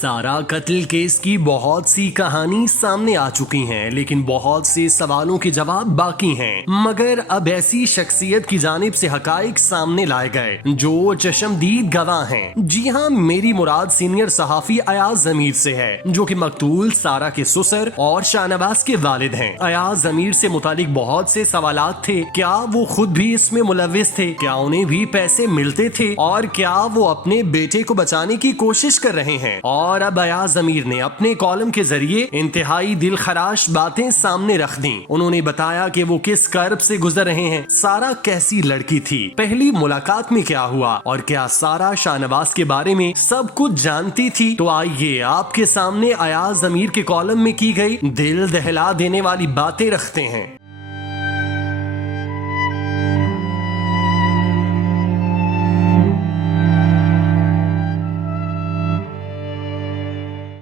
سارا قتل کیس کی بہت سی کہانی سامنے آ چکی ہیں، لیکن بہت سے سوالوں کے جواب باقی ہیں۔ مگر اب ایسی شخصیت کی جانب سے حقائق سامنے لائے گئے جو چشمدید گواہ ہیں۔ جی ہاں، میری مراد سینئر صحافی ایاز ضمیر سے ہے، جو کہ مقتول سارا کے سسر اور شاہ نواز کے والد ہیں۔ ایاز ضمیر سے متعلق بہت سے سوالات تھے۔ کیا وہ خود بھی اس میں ملوث تھے؟ کیا انہیں بھی پیسے ملتے تھے؟ اور کیا وہ اپنے بیٹے کو بچانے کی کوشش کر رہے ہیں؟ اور اب ایاز ضمیر نے اپنے کالم کے ذریعے انتہائی دل خراش باتیں سامنے رکھ دیں۔ انہوں نے بتایا کہ وہ کس کرب سے گزر رہے ہیں، سارا کیسی لڑکی تھی، پہلی ملاقات میں کیا ہوا، اور کیا سارا شاہ نواز کے بارے میں سب کچھ جانتی تھی۔ تو آئیے آپ کے سامنے ایاز ضمیر کے کالم میں کی گئی دل دہلا دینے والی باتیں رکھتے ہیں۔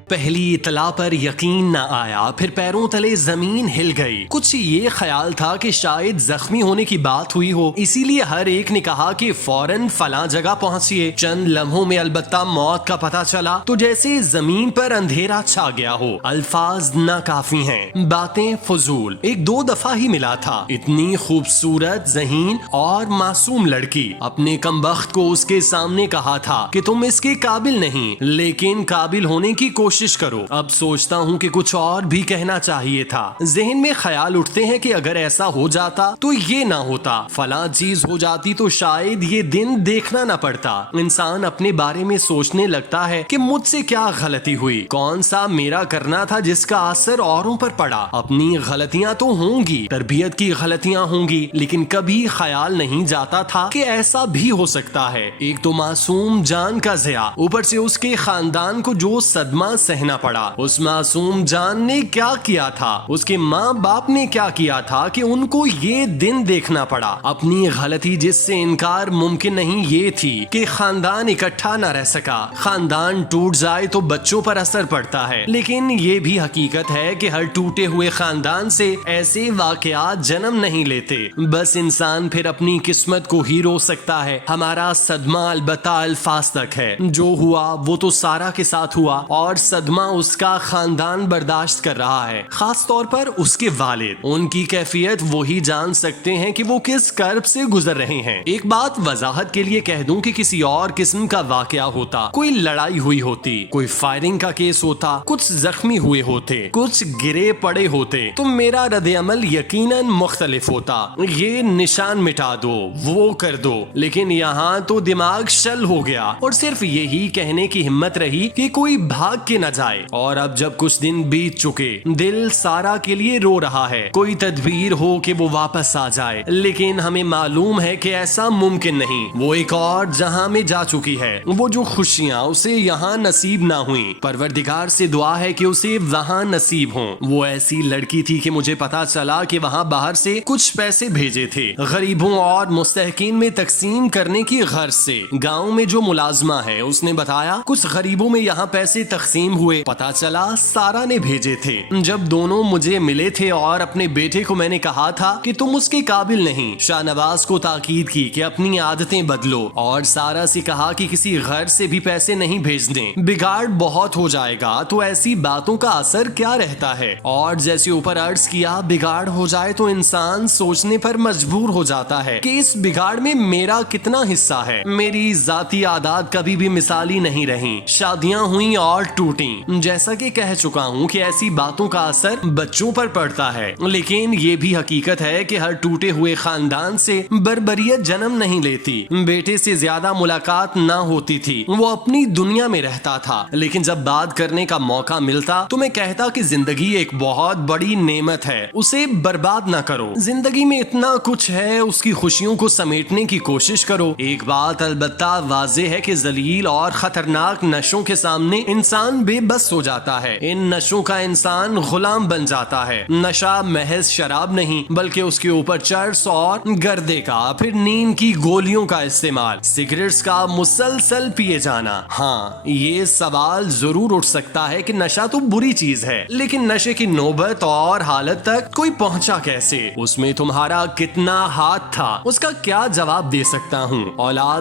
پہلی اطلاع پر یقین نہ آیا، پھر پیروں تلے زمین ہل گئی۔ کچھ یہ خیال تھا کہ شاید زخمی ہونے کی بات ہوئی ہو، اسی لیے ہر ایک نے کہا کہ فوراً فلاں جگہ پہنچیے۔ چند لمحوں میں البتہ موت کا پتہ چلا تو جیسے زمین پر اندھیرا چھا گیا ہو۔ الفاظ ناکافی ہیں، باتیں فضول۔ ایک دو دفعہ ہی ملا تھا۔ اتنی خوبصورت، ذہین اور معصوم لڑکی، اپنے کمبخت کو اس کے سامنے کہا تھا کہ تم اس کے قابل نہیں، لیکن قابل ہونے کی کوشش کرو۔ اب سوچتا ہوں کہ کچھ اور بھی کہنا چاہیے تھا۔ ذہن میں خیال اٹھتے ہیں کہ اگر ایسا ہو جاتا تو یہ نہ ہوتا، فلاں چیز ہو جاتی تو شاید یہ دن دیکھنا نہ پڑتا۔ انسان اپنے بارے میں سوچنے لگتا ہے کہ مجھ سے کیا غلطی ہوئی، کون سا میرا کرنا تھا جس کا اثر اوروں پر پڑا۔ اپنی غلطیاں تو ہوں گی، تربیت کی غلطیاں ہوں گی، لیکن کبھی خیال نہیں جاتا تھا کہ ایسا بھی ہو سکتا ہے۔ ایک تو معصوم جان کا ضیاع، اوپر سے اس کے خاندان کو جو صدمہ سہنا پڑا۔ اس معصوم جان نے کیا کیا تھا، اس کے ماں باپ نے کیا کیا تھا کہ ان کو یہ دن دیکھنا پڑا۔ اپنی غلطی جس سے انکار ممکن نہیں یہ تھی کہ خاندان اکٹھا نہ رہ سکا۔ خاندان ٹوٹ جائے تو بچوں پر اثر پڑتا ہے، لیکن یہ بھی حقیقت ہے کہ ہر ٹوٹے ہوئے خاندان سے ایسے واقعات جنم نہیں لیتے۔ بس انسان پھر اپنی قسمت کو ہی رو سکتا ہے۔ ہمارا صدمہ البتہ الفاظ تک ہے۔ جو ہوا وہ تو سارا کے ساتھ ہوا، اور صدمہ اس کا خاندان برداشت کر رہا ہے، خاص طور پر اس کے والد۔ ان کی کیفیت وہی جان سکتے ہیں کہ وہ کس کرب سے گزر رہے ہیں۔ ایک بات وضاحت کے لیے کہہ دوں کہ کسی اور قسم کا واقعہ ہوتا، کوئی لڑائی ہوئی ہوتی، کوئی فائرنگ کا کیس ہوتا، کچھ زخمی ہوئے ہوتے، کچھ گرے پڑے ہوتے، تو میرا رد عمل یقیناً مختلف ہوتا۔ یہ نشان مٹا دو، وہ کر دو، لیکن یہاں تو دماغ شل ہو گیا، اور صرف یہی کہنے کی ہمت رہی کہ کوئی بھاگ کے نہ جائے۔ اور اب جب کچھ دن بیت چکے، دل سارا کے لیے رو رہا ہے، کوئی تدبیر ہو کہ وہ واپس آ جائے، لیکن ہمیں معلوم ہے کہ ایسا ممکن نہیں۔ وہ ایک اور جہاں میں جا چکی ہے، وہ جو خوشیاں اسے یہاں نصیب نہ ہوئیں، پروردگار سے دعا ہے کہ اسے وہاں نصیب ہوں۔ وہ ایسی لڑکی تھی کہ مجھے پتا چلا کہ وہاں باہر سے کچھ پیسے بھیجے تھے، غریبوں اور مستحقین میں تقسیم کرنے کی غرض سے۔ گاؤں میں جو ملازمہ ہے اس نے بتایا کچھ غریبوں میں یہاں پیسے تقسیم ہوئے، پتا چلا سارا نے بھیجے تھے۔ جب دونوں مجھے ملے تھے اور اپنے بیٹے کو میں نے کہا تھا کہ تم اس کے قابل نہیں، شاہ نواز کو تاکید کی کہ اپنی عادتیں بدلو، اور سارا سے کہا کہ کسی غرض سے بھی پیسے نہیں بھیجنے، بگاڑ بہت ہو جائے گا تو ایسی باتوں کا اثر کیا رہتا ہے۔ اور جیسے اوپر عرض کیا، بگاڑ ہو جائے تو انسان سوچنے پر مجبور ہو جاتا ہے کہ اس بگاڑ میں میرا کتنا حصہ ہے۔ میری ذاتی عادات کبھی بھی مثالی نہیں رہیں، شادیاں ہوئیں اور ٹوٹیں۔ جیسا کہ کہہ چکا ہوں کہ ایسی باتوں کا اثر بچوں پر پڑتا ہے، لیکن یہ بھی حقیقت ہے کہ ہر ٹوٹے ہوئے خاندان سے بربریت جنم نہیں لیتی۔ بیٹے سے زیادہ ملاقات نہ ہوتی تھی، وہ اپنی دنیا میں رہتا تھا، لیکن جب بات کرنے کا موقع ملتا تو میں کہتا کہ زندگی ایک بہت بڑی نعمت ہے، اسے برباد نہ کرو۔ زندگی میں اتنا کچھ ہے، اس کی خوشیوں کو سمیٹنے کی کوشش کرو۔ ایک بات البتہ واضح ہے کہ ذلیل اور خطرناک نشوں کے سامنے انسان بے بس ہو جاتا ہے۔ ان نشوں کا انسان غلام بن جاتا ہے۔ نشہ محض شراب نہیں، بلکہ اس کے اوپر چرس اور گردے کا، پھر نیند کی گولیوں کا استعمال، سگریٹس کا مسلسل پیے جانا۔ ہاں، یہ سوال ضرور اٹھ سکتا ہے کہ نشہ تو بری چیز ہے، لیکن نشے کی نوبت اور حالت تک کوئی پہنچا کیسے؟ اس میں تمہارا کتنا ہاتھ تھا؟ اس کا کیا جواب دے سکتا ہوں؟ اولاد